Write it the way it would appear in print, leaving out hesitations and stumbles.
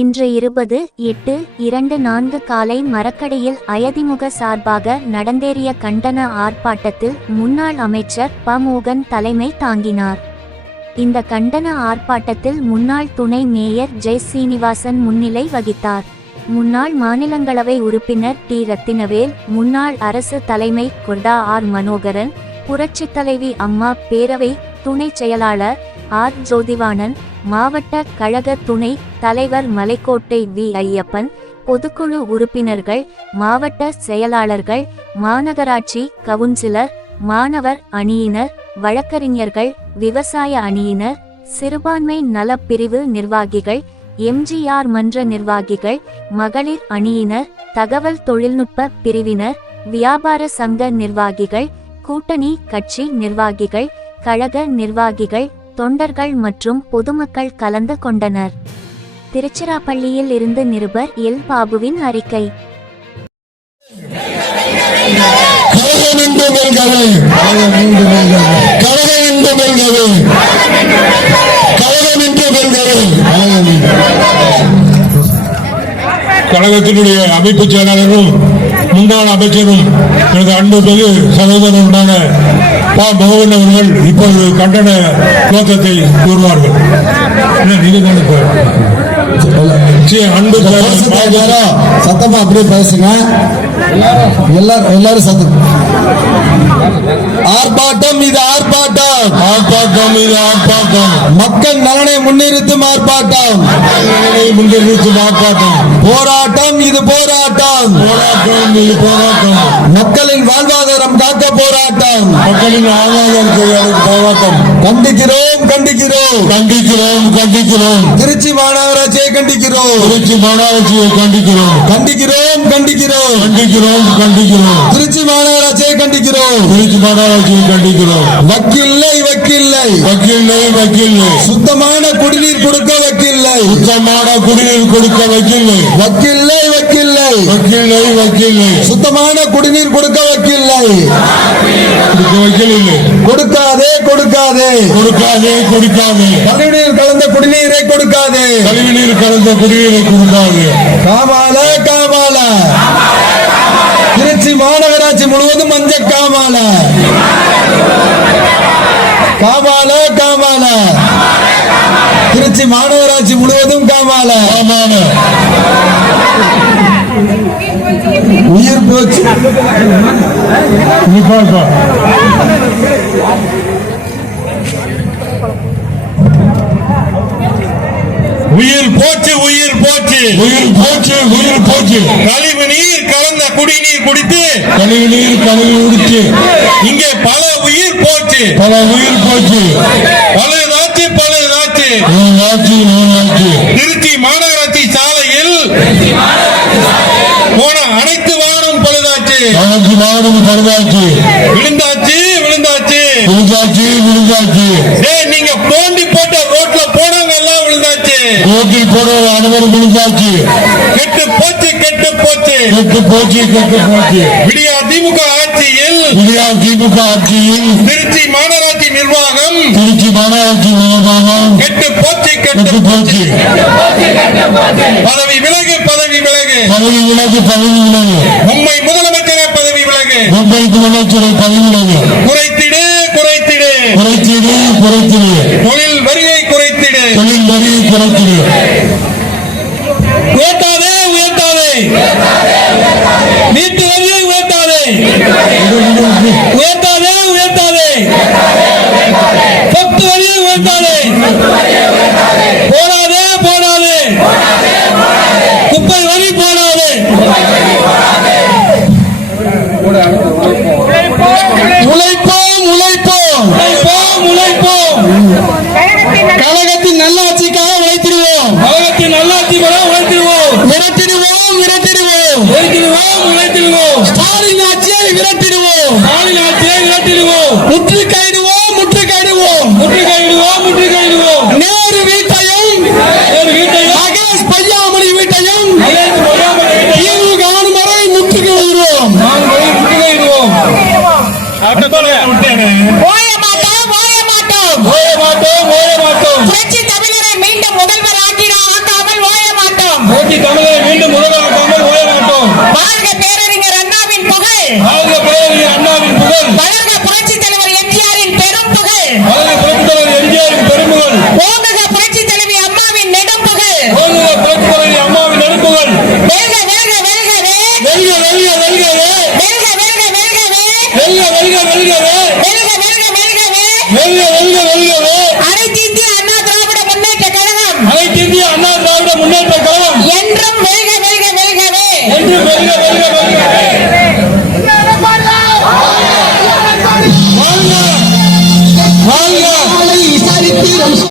இன்று 20/8/24 காலை மரக்கடையில் அயதிமுக சார்பாக நடந்தேறிய கண்டன ஆர்ப்பாட்டத்தில் முன்னாள் அமைச்சர் ப. மோகன் தலைமை தாங்கினார். இந்த கண்டன ஆர்ப்பாட்டத்தில் முன்னாள் துணை மேயர் ஜெய் சீனிவாசன் முன்னிலை வகித்தார். முன்னாள் மாநிலங்களவை உறுப்பினர் டி. ரத்தினவேல், முன்னாள் அரசு தலைமை கொர்டா ஆர். மனோகரன், புரட்சித் தலைவி அம்மா பேரவை துணை செயலாளர் ஆர். ஜோதிவாணன், மாவட்ட கழக துணை தலைவர் மலைக்கோட்டை வி. ஐயப்பன், பொதுக்குழு உறுப்பினர்கள், மாவட்ட செயலாளர்கள், மாநகராட்சி கவுன்சிலர், மாணவர் அணியினர், வழக்கறிஞர்கள், விவசாய அணியினர், சிறுபான்மை நலப் பிரிவு நிர்வாகிகள், எம்ஜிஆர் மன்ற நிர்வாகிகள், மகளிர் அணியினர், தகவல் தொழில்நுட்ப பிரிவினர், வியாபார சங்க நிர்வாகிகள், கூட்டணி கட்சி நிர்வாகிகள், கழக நிர்வாகிகள், தொண்டர்கள் மற்றும் பொதுமக்கள் கலந்து கொண்டனர். திருச்சிராப்பள்ளியில் இருந்து நிருபர் எல். பாபுவின் அறிக்கை. கழகத்தினுடைய அமைப்பு செயலாளரும் முன்னாள் அமைச்சரும் எனது அன்பு சகோதரருமான ப. மோகன் அவர்கள் இப்போது கண்டன நோக்கத்தை கூறுவார்கள். அன்பு சத்தமா அப்படியே பேசுங்க. எல்லாரும் சத்தம். ஆர்ப்பாட்டம் இது ஆர்ப்பாட்டம், ஆர்ப்பாட்டம் இது ஆர்ப்பாட்டம், மக்கள் நலனை முன்னிறுத்தும் ஆர்ப்பாட்டம், முன்னிறுத்தும் ஆர்ப்பாட்டம், போராட்டம் இது போராட்டம், போராட்டம் இது போராட்டம், மக்களின் வாழ்வாதாரம் காக்க போராட்டம், மக்களின் வாழ்வாதாரத்தை போராட்டம். கண்டிக்கிறோம் கண்டிக்கிறோம் கண்டிக்கிறோம் கண்டிக்கிறோம் திருச்சி மாநகராட்சியை கண்டிக்கிறோம், திருச்சி மாநகராட்சியை கண்டிக்கிறோம், கண்டிக்கிறோம் கண்டிக்கிறோம் கண்டிக்கிறோம் கண்டிக்கிறோம், திருச்சி மாநகராட்சியை கண்டிக்கிறோம், திருச்சி மாநகராட்சியை கண்டிக்கிறோம். வக்கில்லை வக்கில்லை வக்கீல்லை வக்கீல்லை, சுத்தமான குடிநீர் கொடுக்க வக்கில்லை, சுத்தமான குடிநீர் கொடுக்க வக்கீல்லை, வக்கில்லை வக்கில்லை வக்கீல்லை வக்கீல்லை, சுத்தமான குடிநீர் கொடுக்க வக்கில்லை, கொடுக்க வக்கீல்லை, கொடுக்காதே கொடுக்காதே கொடுக்காதே கொடுக்காதே, கழிவுநீர் கலந்த குடிநீரை கொடுக்காதே, கழிவுநீர் கலந்த குடிநீரை கொடுக்காதே. காமால காமால திருச்சி மாநகராட்சி முழுவதும் மஞ்ச காமால, காமால காமால திருச்சி மாநகராட்சி முழுவதும் காமால, ஆமான உயிர் போச்சு. உயிர் போச்சு உயிர் போச்சு உயிர் போச்சு உயிர் போச்சு. கழிவு நீர் கலந்த குடிநீர் குடித்து கழிவு நீர் கழிவு குடித்து இங்கே பல உயிர் போச்சு, பல உயிர் போச்சு, பழுதாச்சு பழுதாச்சு நாச்சு நாச்சு. திருச்சி மாநகராட்சி சாலையில் போன அனைத்து வாகனம் பழுதாச்சு, அனைத்து வாகனம் பழுதாச்சு, விழுந்தாச்சு விழுந்தாச்சு விழுந்தாச்சு விழுந்தாச்சு. நீங்க தோண்டி போட்ட ரோட்ல போனவங்க எல்லாம் விழுந்தாச்சு, ரோட்டில் போன அனைவரும் விழுந்தாச்சு. கெட்டு போச்சு கெட்டு போச்சு கெட்டு போச்சு கெட்டு போச்சு. விடியா திமுக ஆட்சியில், விடியா திமுக ஆட்சியில் திருச்சி மாநகராட்சி நிர்வாகம், திருச்சி மாநகராட்சி நிர்வாகம் கெட்டு போச்சு கெட்டு போச்சு. பதவி விலகு பதவி விலகு பதவி விலகு பதவி விலகு. மும்பை முதலமைச்சரே பதவி விலகு, மும்பை முதலமைச்சரை பதவி விலகு. குறைத்திடு குறைத்திடு குறைத்திடு குறைத்திடு. தொழில் வரியை குறைத்திடு, தொழில் வரியை குறைத்திடு. உயர்த்தாதே உயர்த்தாதே வீட்டு வரியை உயர்த்தாதே, உயர்த்தாதே உயர்த்தாதே சொத்து வரியை உயர்த்தாதே, போடாதே போடாதே குப்பை வரி போடாதே. உழைப்போம் உழைப்போம் உழைப்போம் உழைப்போம். கழகத்தின் நல்லாட்சிக்காக உழைத்திடுவோம், கழகத்தின் நல்லாட்சி உழைத்திடுவோம், விரட்டிடுவோம் விரட்டிடுவோம் விரட்டிடுவோம் விரட்டிடுவோம். ஸ்டாலின் ஆட்சியை விரட்டிடுவோம், ஸ்டாலின் ஆட்சியை விரட்டிடுவோம். முற்றுகையிடுவோம் முற்றுகையிடுவோம் முற்றுகையிடுவோம் முற்றுகையிடுவோம். நேரு வீட்டையும், நேரு வீட்டையும், மகேஷ் பொய்யாமொழி வீட்டையும் தீர்வு காணும் வரை முற்றுகையிடுவோம், முற்றுகையிடுவோம். ஓய மாட்டோம் ஓய மாட்டோம் ஓய மாட்டோம் ஓய மாட்டோம். புரட்சி தமிழரை மீண்டும் முதல்வர் ஆக்கிட ஆக்காமல் ஓய மாட்டோம். புரட்சி தமிழர்